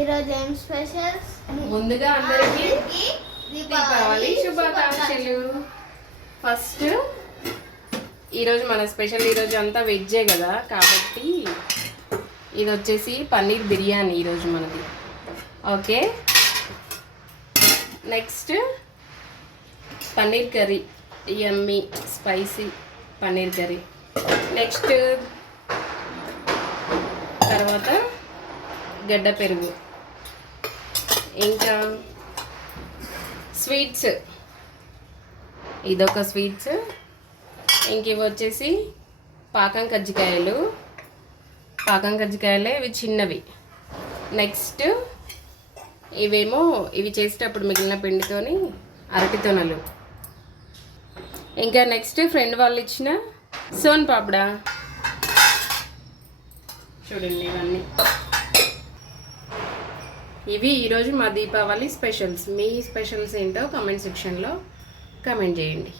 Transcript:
ఈరోజు ఏం స్పెషల్స్. ముందుగా అందరికీ దీపావళి శుభాకాంక్షలు. ఫస్ట్ ఈరోజు మన స్పెషల్ ఈరోజు అంతా వెజ్జే కదా కాబట్టి ఇది వచ్చేసి పన్నీర్ బిర్యానీ ఈరోజు మనది. Okay? Next paneer curry. Yummy spicy paneer curry. Next తర్వాత గడ్డ పెరుగు. ఇంకా స్వీట్స్. ఇదొక స్వీట్స్. ఇంక ఇవి వచ్చేసి పాకం కజ్జికాయలు. పాకం కజ్జికాయలే ఇవి చిన్నవి. నెక్స్ట్ ఇవేమో ఇవి చేసేటప్పుడు మిగిలిన పిండితోని అరటి తొనలు ఇంకా నెక్స్ట్ ఫ్రెండ్ వాళ్ళు ఇచ్చిన సోన్ పాపడా. చూడండి ఇవన్నీ. ఇవి ఈరోజు మా దీపావళి స్పెషల్స్. మీ స్పెషల్స్ ఏంటో కామెంట్ సెక్షన్లో కమెంట్ చేయండి.